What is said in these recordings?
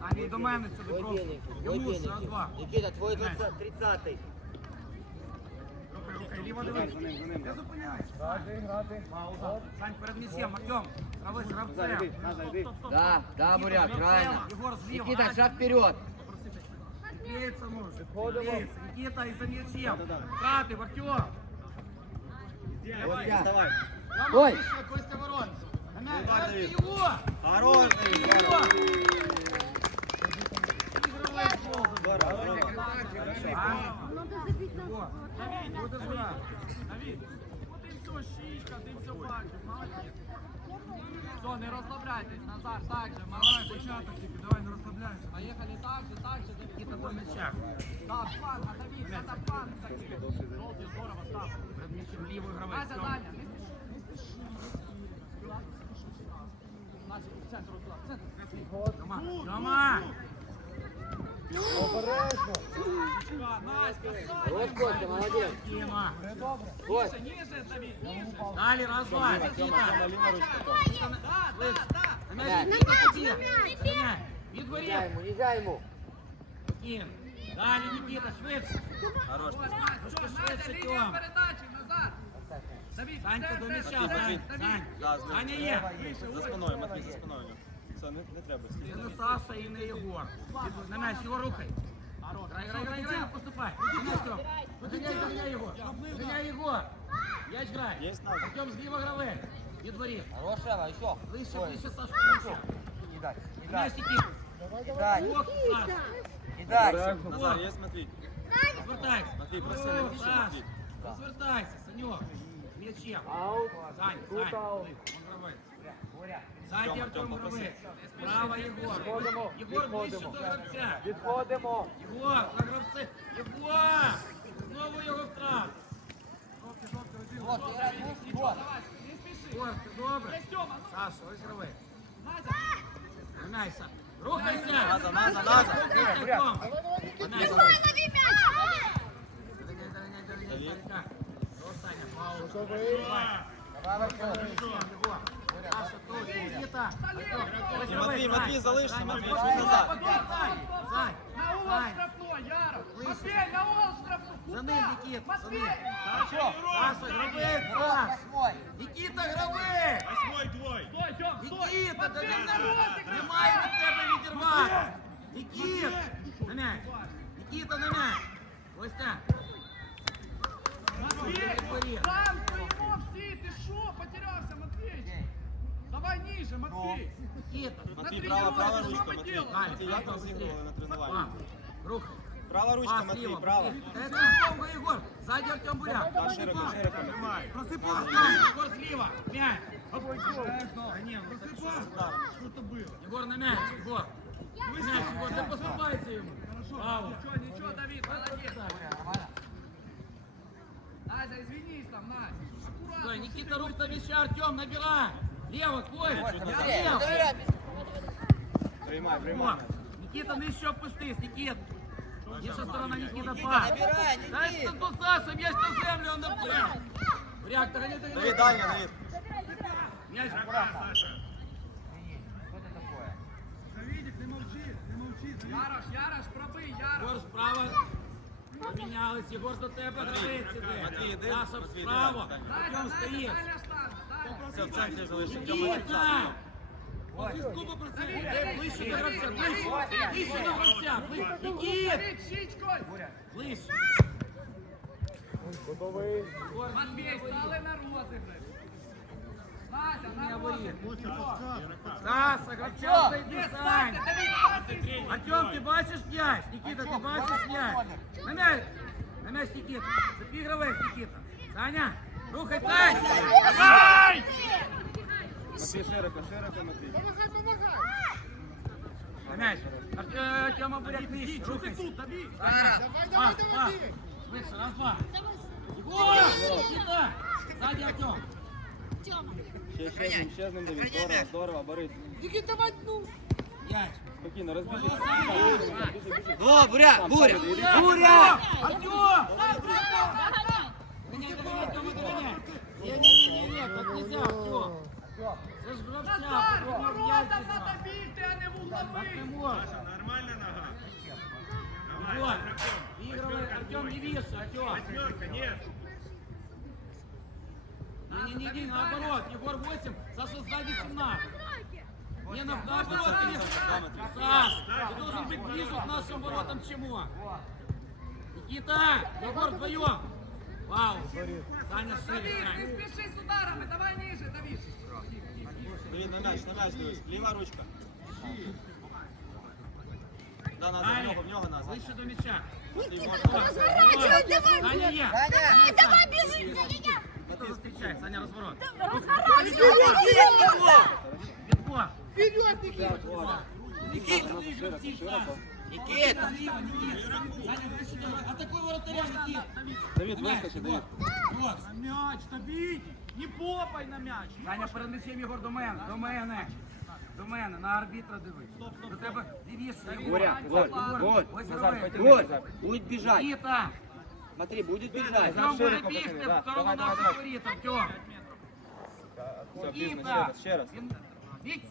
Ані, до мене сюди Твой просто. беленький, твой Йому ж раз, беленький. два. Никита, твой 20 30-й. Рухай, рухай, ліво дивись. Не зупиняйся. Пауза. Сань, перед місцем, Артем. Гравець, гравцем. Да, да, Бурят, правильно. Егор зліва. Никита, шаг вперед. Клеится нужно. Клеится. Никита, и за мячем. Каты, Артем. Вот я. Вставай. Ой. Костя ворот. Хороший! Давид, ти все шишка, ти все бачиш, молодець. Все, не розслабляйтесь, Назар, так же, молодець. Початок тільки, давай не розслабляйся. Поїхали так же, так же, Давид. Тільки по мячах. Так, фланг, а Давид, це на фланг закинь. Жовтий, здорово, став. Лівий гравець. Вася, Даня, не спіши, не спіши. не спіши. Настя, в центр, туди, в центр. Тьома, Тьома. Настя, Вот Костя, молодец. Тима. Кость. ниже, Давид, ниже. Далі, раз, два. Никита. Да, да, да. На Мяч. мяч, Никита, тобі. Заганяй. Від воріт. Нельзя ему, нельзя ему. Ким. Далі, Никита, швидше. Хорош. Ось, Настя, все, Настя, швидше, лінія Тьом. передачі, назад. Давид, Санька це, до це, м'яча, це, Сань, Давид. Сань. Да, знаю. Саня є. За спиною, Матвій, за спиною. у нього. Все, не, не треба. Це не Саша і не Єгор. Від- На м'яч, його рухай. Грай, грай, грай, грай, поступай. Ганяй, Тьом. Ганяй, ганяй його. Ганяй його. М'яч грай. Є назад. Артем зліва гравець. Від воріт. Хорош, Эва, еще. Ближче, Ой, ближче, Сашка, ближче. Не дай, не М'яч, дай, Никита. не дай, Ох, Саш. не дай. Назар, є Матвій. Розвертайся. Матвій, проси, не О, більше, Саш. Матвій. Розвертайся, Санек. З м'ячем. Аут. Сань, Тут Сань. аут. Он гравець. Боря. Ззаді Тьома, Артем Тьома, гравець. Справа Єгор. Відходимо, Єгор ближче відходимо. до гравця. Відходимо. Єгор, за гравцем. Єгор! Знову його втрат. Вот, играй, ну, вот. Єгор, все добре. Саша, ось гравець. Гнайся. Рухайся. Наза, наза, наза. Рухайся, Артем. Гнайся. Матвій, Сань. Матвій, залишся, Сань, Матвій, Матвій, чуть назад. Сань, Сань, На угол Сань. штрафной, Яра. Ближче. Матвей, на угол штрафной. За Куда? ним, Никит, за Матвей. ним. Саша, гравець, Саш. Восьмой. Нікіта, гравець. Стой, Тём, стой. Нікіта, та Матвей, він на не розыгрыш. немає від тебе відірвати. Нікіт, на м'яч. Нікіта, на м'яч. Ось так. Матвей, там стоїмо всі, ти що, потерявся, Матвей? Давай ниже, Матвей. Нікіта. Матвій, На права, права тренировці ручка, що ми Матвій. делаем? Матвій, як ми зігрували на тренуванні? Пам. Рухай. Права ручка, Пас Матвій, ліво, права. Матвій. Та це довго, Єгор. Ззаді Артем Буряк. Да, широко, широко. Просипай. Єгор зліва. М'яч. Та ні, ну так що? Що то було? Егор на мяч, Егор. Мяч, Егор, не поступайте ему. Павел. Ничего, ничего, Давид, молодец. Назя, извинись там, Назя. Аккуратно. Стой, Никита, рук на мяча, Артем, набирай. Лево. Приймай, О, приймай. Никита, ну еще опустись, Никит. Ниша сторона Никита, Никита, пас. набирай, Дай Никит. тут Саша, мяч на землю, он направляет. Буряк, догони, догони. Давид, дальня, Давид. Мяч. Что это такое? Давидик, не молчи, не молчи. Ярош, Ярош, пробий, Ярош. Егор справа. Помінялись, Єгор до тебе гравець іде. Саша справа. Артем стоїть. Все, в центрі залишить. Вітна! Близько до гравця, ближче до гравця. Нікіт! Ближче. Готовий. Матвій, стали на розіграш. Назя, на розіграш. Саша, гравця зайди, Ні, Сань. ставте, Давид, ставте. Артем, ти бачиш м'яч? Нікіта, ти бачиш м'яч? На м'яч! На м'яч, Нікіта. Це твій гравець, Нікіта. Саня, рухай, Сань! Давай! Матвій, широко, широко, Матвій. На м'яч. Ар- е, Артема Буряк нижче, рухайся. Саня, пас, пас. Швидше, раз, два. Егор! Нікіта! Ззаді Артем. Ще, ще з ним, ще з ним, Давид. Здорово, здорово, Борис. М'яч. Спокійно, розбіжись. Саня! Біжи, біжи. О, Буря, Буря, Буря! Буря! Артем! Гоняй, догоняй, Артема, догоняй. Не-не-не, так нельзя, Артем. Це ж гравця, Назар, потрібно воротам м'яч надо зіграти. Так не можна. Нормальная нога. Вот. Выигрывай, Артем, не вешай, Артем. Восьмерка, нет. Не-не-не, наоборот, Егор 8, Саша сзади 17. Не, на, наоборот, ты Саш, ты должен быть ближе к нашим воротам чему. Никита, Егор вдвоем. Вау. Саня шире, Давид, Саня. не спеши с ударами, давай ниже, Давид. Давид, на м'яч, на м'яч дивись. Ліва ручка. Да, назад, в Саня, нього, в нього назад. ближче до мяча. Разворачивай, давай! Саня, є. Давай, давай, бежи! Это зустрічай, Саня, розворот. Разворачивай! Відбор. Никит! Никит! Саня, ближче до Атакуй воротаря, Никит. Давид, вискочи, Давид. Вот. На мяч, Давид, не попай на мяч. Саня, перед м'ячем, Єгор, до мене, до мене. До мене, на арбітра дивись. До тебе дивіться, Єгор. Боря, Борь, Борь, Ось Назар, гравець. потяни, Борь, Назар. будет бежать. Никита, Смотри, будет бежать. Артем, широко побігти потяни, в да. сторону Давай, давай, наших давай. воріт, Артем. Все, пізно, ще Никита. раз, ще раз. Він- Віть.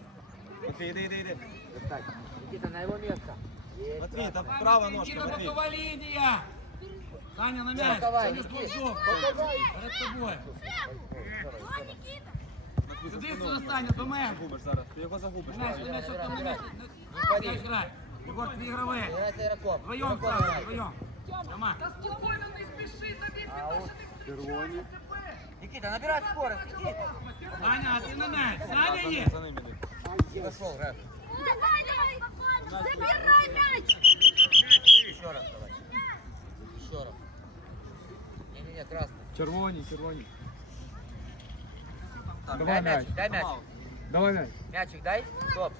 Матвій, іди, іди, іди. Никита, на его место. Матвій, там права ножка, Никита, Матвій. бокова лінія. Саня, на м'яч. Боковая, Саня, Никит. жов. Перед тобою. Матвій, за Сюди, спиною. сюди, Саня, до мене. Загубиш зараз, ти його загубиш. М'яч, на м'яч, Артем, на м'яч. пари. М'яч грай. Єгор, твій гравець. Играть игроком. Вдвоем, Игроком Саша, играть. вдвоем. Тьома. Та спокійно не спіши, Давид, він дуже не зустрічає тебе. Никита, набирай скорость, Никита. Саня, а ти на м'яч. Саня За є. ним, за ним іди. Пошел, Рэп. Давай, давай! Забирай мяч! Еще раз давай. Еще раз. Не-не-не, красный. Червоні, червоні. Так, Давай дай мяч, мяч. дай мяч. Давай мяч. Мячик дай. Стоп.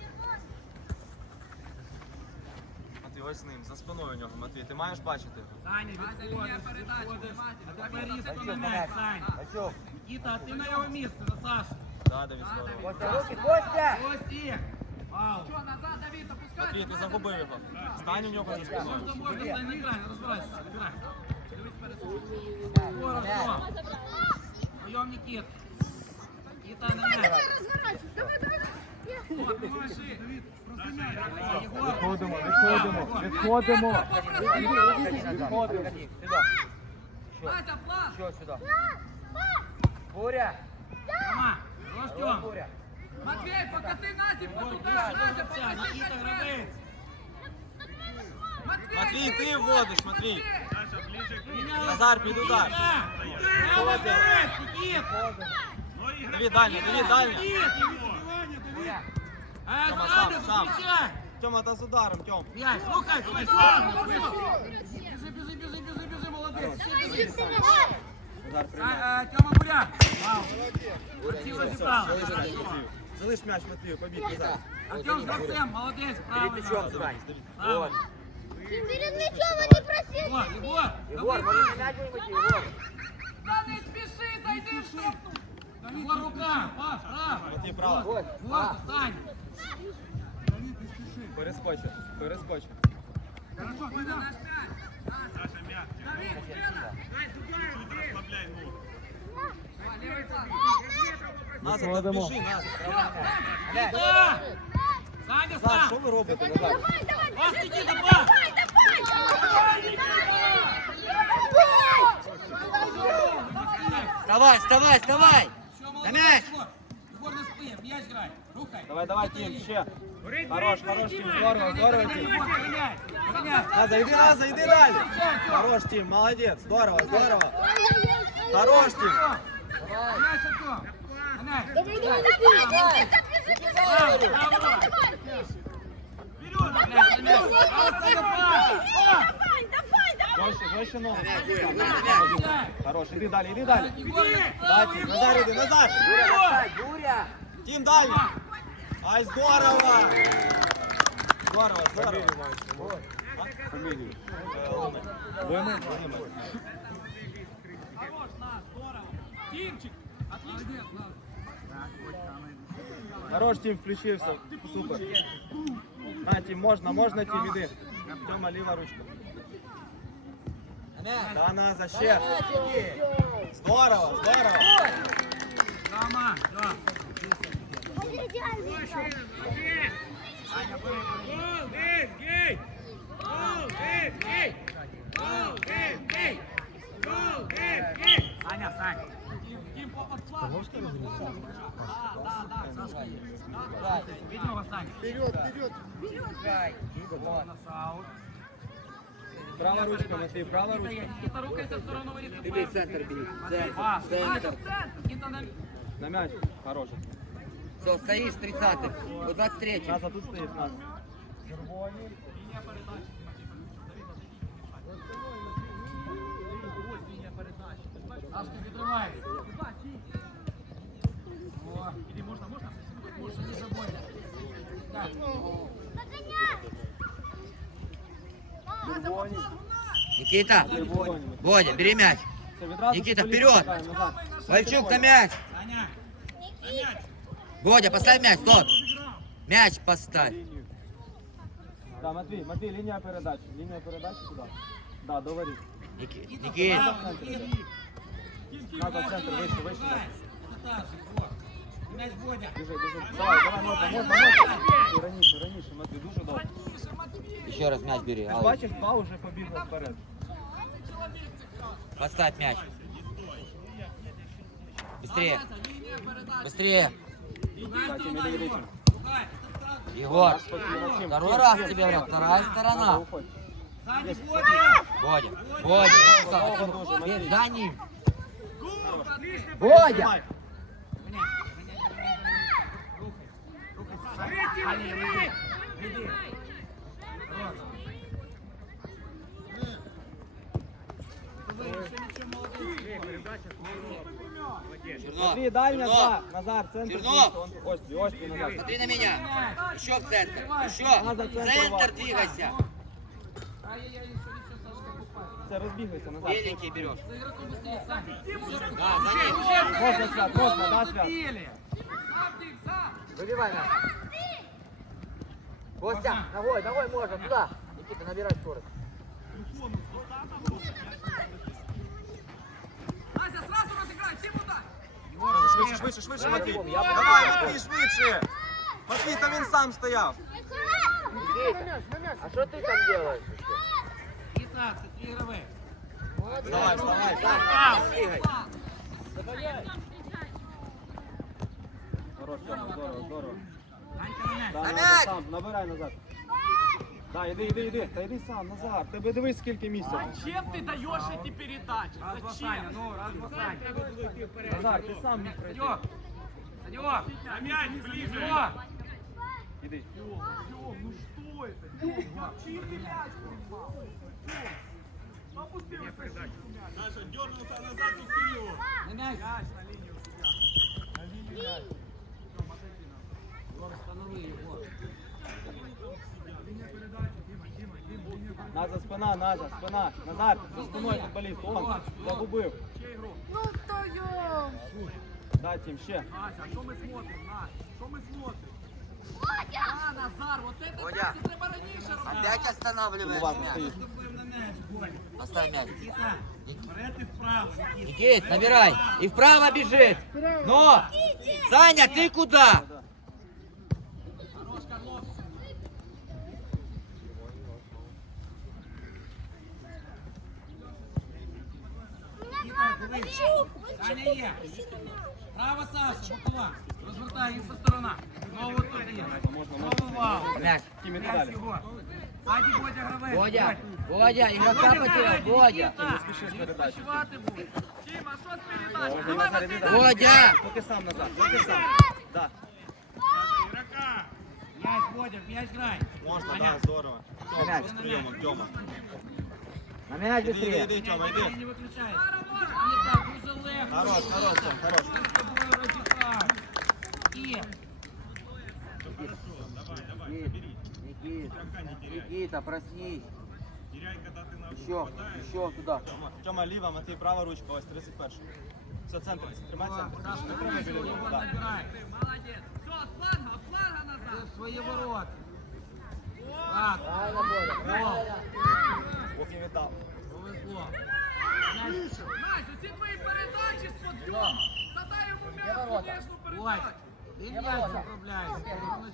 ось з ним, за спиною у нього, Матвій. Ти маєш бачити його? Саня, лінія відходиш, передачі, відходиш. внимательно. А тепер різко на Артем, м'яч, мяч. Сань. Артем. Никита, а ти на його місце, на Сашу. Да, Давид, здорово. Костя, руки, Костя! Кості. Вау. Що, назад, Давид, опускайся. Матвій, ти загубив його. Стань у нього за спиною. Можна, можна, Сань, не грай, не розбирайся, не грай. Скоро, Мяч. все. Вдвоем, Никит. Никита, на м'яч. Разворачивай! Давай, давай! Егор. Відходимо, відходимо, відходимо. Отходи назад, отходи. Виходимо, виходимо, виходимо. Виходимо. Що сюди? Буря. Буря. Матвей, покати Назі, потуда, Назя, покати Матвій, Матвей, ти вводиш, Матвій. Назар, під удар. Виходимо. Дві дальні, дві дальні. Буря. А, Тьома, Саня, сам, сам. зустрічай! Тьома, та з ударом, Тьом. Мяч, слухай, слухай, слухай! Біжи, біжи, біжи, біжи, біжи, молодець! Ще біжи! Назар, А, приймай. а, Тьома Буряк! Вау! Красиво зібрав! Залиш м'яч, Матвію, побіг назад. Артем з гравцем, молодець, Перед мячом правильно! стань. Правильно! Вот. Перед мячом они просили! Егор, Егор! Егор, может мяч будет, Егор? Та не спіши, зайди в штрафну. Егор, рука! Паш, право! Матвій, право. Вот. Вот, Сань! Перескочив, перескочив. Ой, на наш п'ять. Саша, мяч. Давид, стріла. Чуть расслабляй ногу. А, лівий фланг. Назад, Відходимо. біжи, назад. Никита! Саня, Назад, сам! що ви робите, назад? Давай, давай! Пас, бежи, Никита, давай, пас! Давай, Вставай, вставай, вставай! Що, На молодець, мяч! Егор! Егор, не спи, в м'яч грай! Рухай! Давай, давай, Тім, ще. Хорош, хорош, Тім, здорово, здорово, Тім. Егор, гоняй! Гоняй! Наза, йди, Наза, йди далі. Хорош, Тім, молодець, здорово, здорово. Хорош, Тім. Мяч, Артем! Гоняй! Давай, давай, Никита, бежи, Право, бежи! право! Давай, Вперед! Мяч, мяч! А, Саня, пас! О! давай, давай, давай! Жорстче, жорстче ногу. Гоняй! Хорош, іди далі, іди далі. Егор, Да, право, Тім, Егор! Назар, іди, Назар. Буря, достань, Буря! Тім, далі. Ай, здорово. Здорово, здорово. Фамілію. Вимик. Хорош, на, здорово. Тимчик, отлично. Хорош, Тім, включився. Супер. На, Тім, можна, можна, Тім, іди. Тьома, ліва ручка. Да, на, защита. Здорово, здорово. Рома, Аня, Сань. Тим по подплату. Да, да, да, Сашка есть. Видимо, Васань. Вперед, вперед. Вперед. Вот. На саут. Права ручка, Матвій, права Никита, ручка. є. Никита рухайся в сторону вирізу. Бери центр, бери. Центр, А, Саня, центр. в центр. Никита на... На м'яч. Хороший. Все, стоишь 30 у 23 Наза тут стоїть, нас. Сашка відривається. Никита, Бодя, бери мяч. Все, відразу Никита, футболіста вперед! шукаємо, назад. Вальчук на мяч. Саня, Бодя, поставь мяч, стоп. Мяч поставь. Лінію. Да, Матвій, Матвій, лінія передачі. Лінія передачі туди. Да, до воріт. Ники- Никит, Назад в центр іде. Назад в центр, вище, вище. назад. это та же, вот. Раніше, раніше, Матвій, дуже добре. еще раз мяч бери. Ти Ау. бачиш, два вже побігли вперед. Поставь мяч. Быстрее. Быстрее. Кстати, не дивіться. Давай, это та же. Егор, Спокійно, Максим. второй раз тебе говорю, вторая Наза, сторона. уходь. Саня, Бодя. Бодя, Бодя. Довго дуже, Матвій. За ним. Бодя. дальня, Чернов, два. Назар, центр. Чернов. ближче. Он- Ось, твій, ось твій, назад. смотри на меня. Еще в центр, еще. Надо В центр центр вас. двигайся. Ай-яй-яй, еще ничего, Сашка, попасть. Це розбігайся назад. Беленький берешь. За игроком быстрее, Саня. Да, за ним. Можна свят, можна, да, свят. Забили. Сам ты, сам. Выбивай мяч. Костя, ногой, ногой можно, туда. Никита, набирай скорость. Настя, сразу розіграй, всім удар! Швидше, швидше, швидше, Матвій. Давай, Матвій, швидше. Матвій, та він сам стояв. А что ты там делаешь? 15, три игровые. Давай, вставай. Двигай. Хорош, Тьома, здорово, здорово. Анька на мяч. Да, На Назар, мяч! сам, набирай назад. Да, іди, іди, іди. Та йди сам, Назар. Тебе дивись, скільки місця. Зачем ти даєш ці передачі? Раз, два, Саня, Зачем? ну, раз, два, Саня. Назар, ти сам міг пройти. Санек, Санек, На мяч ближе. Санек. Іди. Тём, ну что это? Тём, чьи ты мяч поймал? Тём, ну опусти вот это мяч. Саша дернулся назад, упи его. На мяч. Мяч на линию себя. На линию Назад спина, Назад, спина. Назад, за спиною футболіст. Он, загубив. Чей игрок? Да, Тім, ще. Настя, а что мы смотрим, Настя? Что мы смотрим? А, Назар, вот это Бодя. так, це треба раніше робити. Опять останавливаешь Уважно мяч. стоїть. Наступаем на мяч, Бодя. Поставь мяч. Никита, вперед и вправо. Никита. Никит, набирай. И вправо бежит. Но! Саня, ты куда? Саня є. Право, Саша, бокова. Розвертай, інша сторона. Знову туди. Знову вал. Мяч. Тім, іди Мяч далі. його. Ззаді Бодя гравець. Бодя, Бодя, игрока потерял. Бодя. Бодя. спіши з Не передачі. відпочивати буде. Дима, что с передачей? Ой, Давай, Назар, Матвей, іди давай. далі. Бодя. Поки сам назад, поки сам. Да. Игрока. М'яч, Бодя, м'яч грай. Можна, Аня. да, здорово. На мяч. З прийомом, Тьома. На мяч Іди, іди, быстрее. іди, Тьома, М'яч іди. не виключай. Не так, дуже легко. Хорош, хорош, Тьом, хорош. Ми з тобою розібрав. І Никит, Никита, проснись. Теряй, когда ты на Еще, еще туда. Тьома, Тьома ліва, Матвій права ручка, ось 31. Все, центр, тримай центр. Сашка, Не тримай біля його нього, да. забирай. Молодец. Все, от фланга, от фланга Це назад. в свої ворота. Так, Правильно, Бодя, правильно. Поки віддав. повезло. Настя, ці твої передачі з подйому. Задай йому м'яч, ворота? конечно, Ось, передачі. ти м'яч управляєш.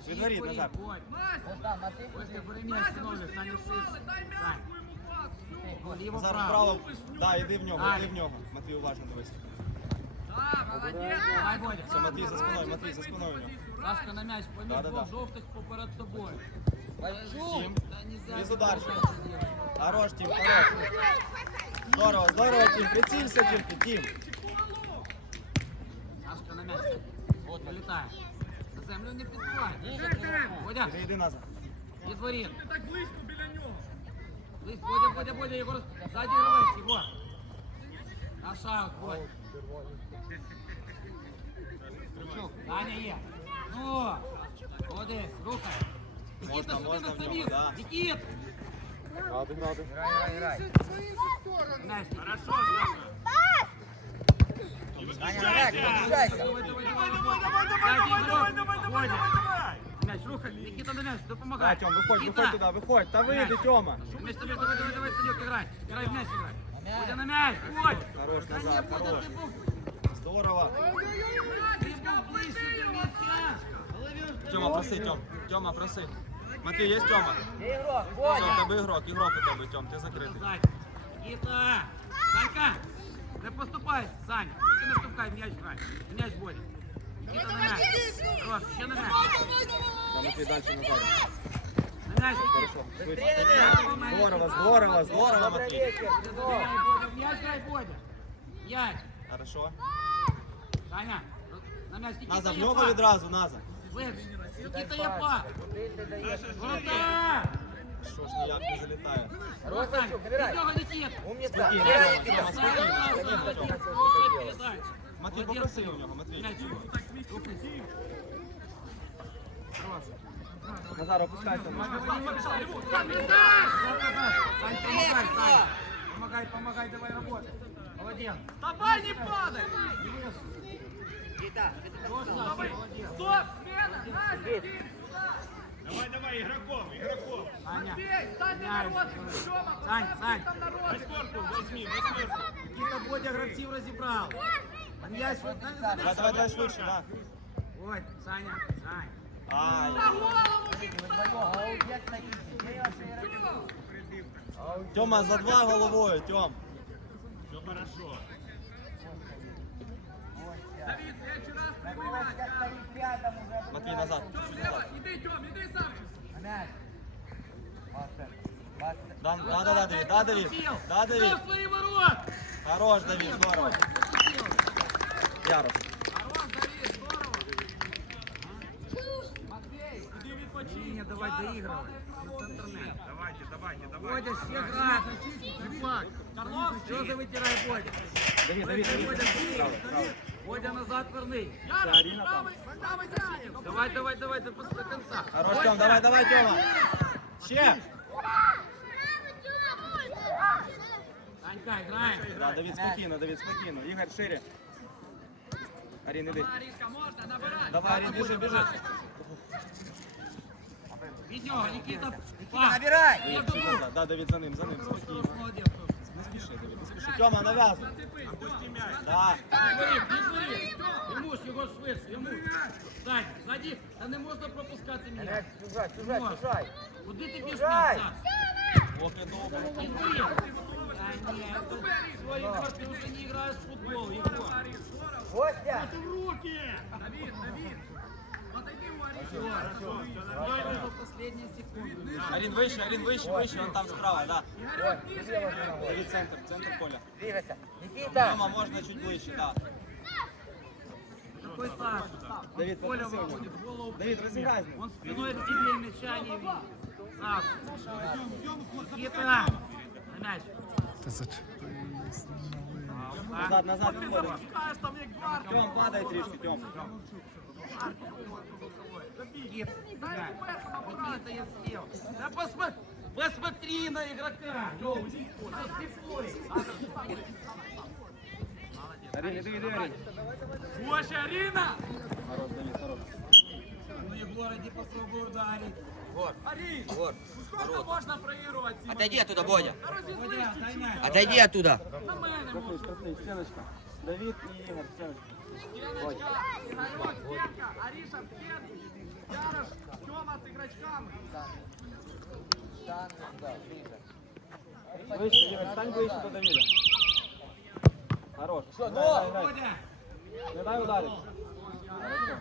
Відгоріть назад. Настя, Ось ти бери м'яч, Настя, ви ж встановлюй, Саня тренували, шисть. дай Сань, м'яку йому пас. Все. ну, ліво Зараз право. вправо. Да, іди в нього, Далі. іди в нього. Матвій уважно дивись. Да, молодець. Давай, Бодя. Все, Матвій за спиною, Матвій за спиною у нього. Сашка на м'яч, поміж Да-да-да. двох жовтих поперед тобою. Тім. Та нельзя Без так ударчика. делать. Хорош, Тім, хорош. Здорово, здорово, Тім. Прицілься, Тім, Тім. Сашка на м'яч. От, вилітає. На землю не підбивай. Бодя, Іди, йди назад. від воріт. Ти так близько біля нього. Близь, Бодя, Бодя, Бодя, Єгор, ззаді гравець, Єгор. На шаг, Бодя. Даня є. Ну, молодець, рухай. Нікіта, Можна, сюди можна на в це нього, да. місце. Нікіт! Грати, грати. Знаєш, Нікіт. Хорошо, Саша. Даня, грай, підключайся. Давай, давай, давай, Давай, давай, давай, давай, давай, давай, давай, давай, Бодя. давай. Мяч, рухай, Нікіта на м'яч, Да, допомагай. Тьом, виходь, Нікіта. виходь туди, виходь. Та вийди, Тьома. М'яч тобі, давай, давай, давай, Санюк, играй. Играй в мяч, играй. Бодя на мяч, Бодя. Хорош, Та ні, назад, Бодя, хорош. ти був, Здорово. ти був ближче до м'яча. Але він ж тебе- Тьома, проси, Тьом. Тьома, проси. Матвій, є Тьома? Є ігрок, Все, в Бодя. тебе ігрок, ігрок у тебе, Тьом, ти закритий. Зай. Нікіта. Санька, не поступайся, Саня. Ти не штовхай, м'яч грай. М'яч Бодя. Нікіта на мяч. Хорош, ще на мяч. Там Матвій далі назад. На мяч. Хорошо. швидше. Здорово, здорово, здорово, Добрий Матвій. вечір. Грай, Бодя, в м'яч грай, Бодя. М'яч. Хорошо. Саня, на мяч. Нікіта Назад, в є нього пас. відразу, назад. Легше. Нікіта є пас. Куди ти даєш? Ворота! Що ж ніяк не залітає. Розмачук, набирай. Від нього Нікіт. Умніця. Спокійно, Набирай, Тьома, Нікіта. спокійно, спокійно, Тьома. передача. Матвій, попроси у нього, Матвій. Мяч. Рухайся. Хорош. Назар, опускайся. Сань, помогай, Сань. Помогай, помогай, давай работай. Молодец. Давай, не падай! Нікіта, Хорош, Саша, молодец. Стоп, смена! Настя, иди сюда! Давай, давай, игроков, игроков. Саня. Бей, стань на Мяч. розмін! Тьома, Сань, поставь Сань. там на розмін! Восьмерку, возьми, восьмерку. Никита Бодя гравців розібрав. А М'яч от Давай, давай, давай швидше, да. Ой, Саня, Сань. Ай. На голову підстав! Молодець на ізі. Де ваші ігроки? Тьома, за два головою, Тьом. Все хорошо. Давид, следующий раз прямий мяч! Я стоїть рядом уже. Матвій, назад. Тьом, Чуть лево, назад. іди, Тьом, іди сам! На м'яч. Басер. Басер. Да, да, да, да, Давид, да, Давид. Да, Давид. Став свої ворот. Хорош, Давид, здорово. Ярус. Хорош, Давид, здорово! Матвей, іди відпочинь! Ні, давай доігрывай. Центрне. Давайте, давайте, давайте. Бодя, ще грати. Чувак. Сльози витирай, Бодя. Давид, Давид, Бодя, Давид. Право, право. Бодя назад верни. Яра, Арина там. правий, правий зайняв! Давай, давай, давай, до до конца. Хорош, Тьом, давай, давай, Тьома. Ще. Санька, граємо. Да, Давид, спокійно, Давид, спокійно. Ігор, шире. Арін, іди. Арішка, можна, набирай! Давай, Арін, біжи, біжи. Від нього, Нікіта. Пас. Набирай. Я Давид, думаю. назад. Да, Давид, за ним, за ним, спокійно. Молодець. Не спіши, Давид, не спіши. Тьома, нав'язуй. Пусти мяч. Да. Ігорі, Ігорі. Йому ж, його швидше, йому. Ззаді, ззаді. Та не можна пропускати м'яч. М'яч, чужай, чужай, чужай. Куди ти біжиш, Чужай. Саш? Ох, і добре. Ігорі. Та ні, це свой Ігор, ти вже не граєш в футбол, Ігор. Костя. в руки! Давид, Давид! Отойди у Аришки! Ой, до последней секунды. Арін вище, Арін вище, вище, он там справа, да. Игорек, ниже играй! Давид, центр, центр поля. Двигайся. Никита. Тьома, можна чуть ближче, да. Какой Саша? Давид, Коля попроси у выходит, нього. голову. Давид, розіграй з ним. Он спиной к тебе мяча не видит. Саша. Никита. На мяч. Назад, назад, виходимо. Пускаешь там як гвард! Тьом, падай трішки, Тьом. Никита. на мяч. Никита, я съел. Да посмотри. Посмотри на игрока. Йоу, за слепой. Арін, іди, іди, Арін. Боже, Арина! Хорош, Давид, хорош. Ну и в городе попробуй ударить. Арин! Вот. Сколько можно проигрывать? Зима? Отойди оттуда, Бодя. Да разъяснись Бодя, дай мяч. чуть-чуть! Отойди оттуда. На мене Проси, можна! проси, стіночка. Давид і Ігор, стіночка. Стеночка, Игорек, стенка, Ариша, в стенку! Ярош, Тёма с игрочками! Вище, Ігор, стань ближче до Давида. Хорош. Грай, грай, грай. Бодя. Не дай ударити. Хорошо.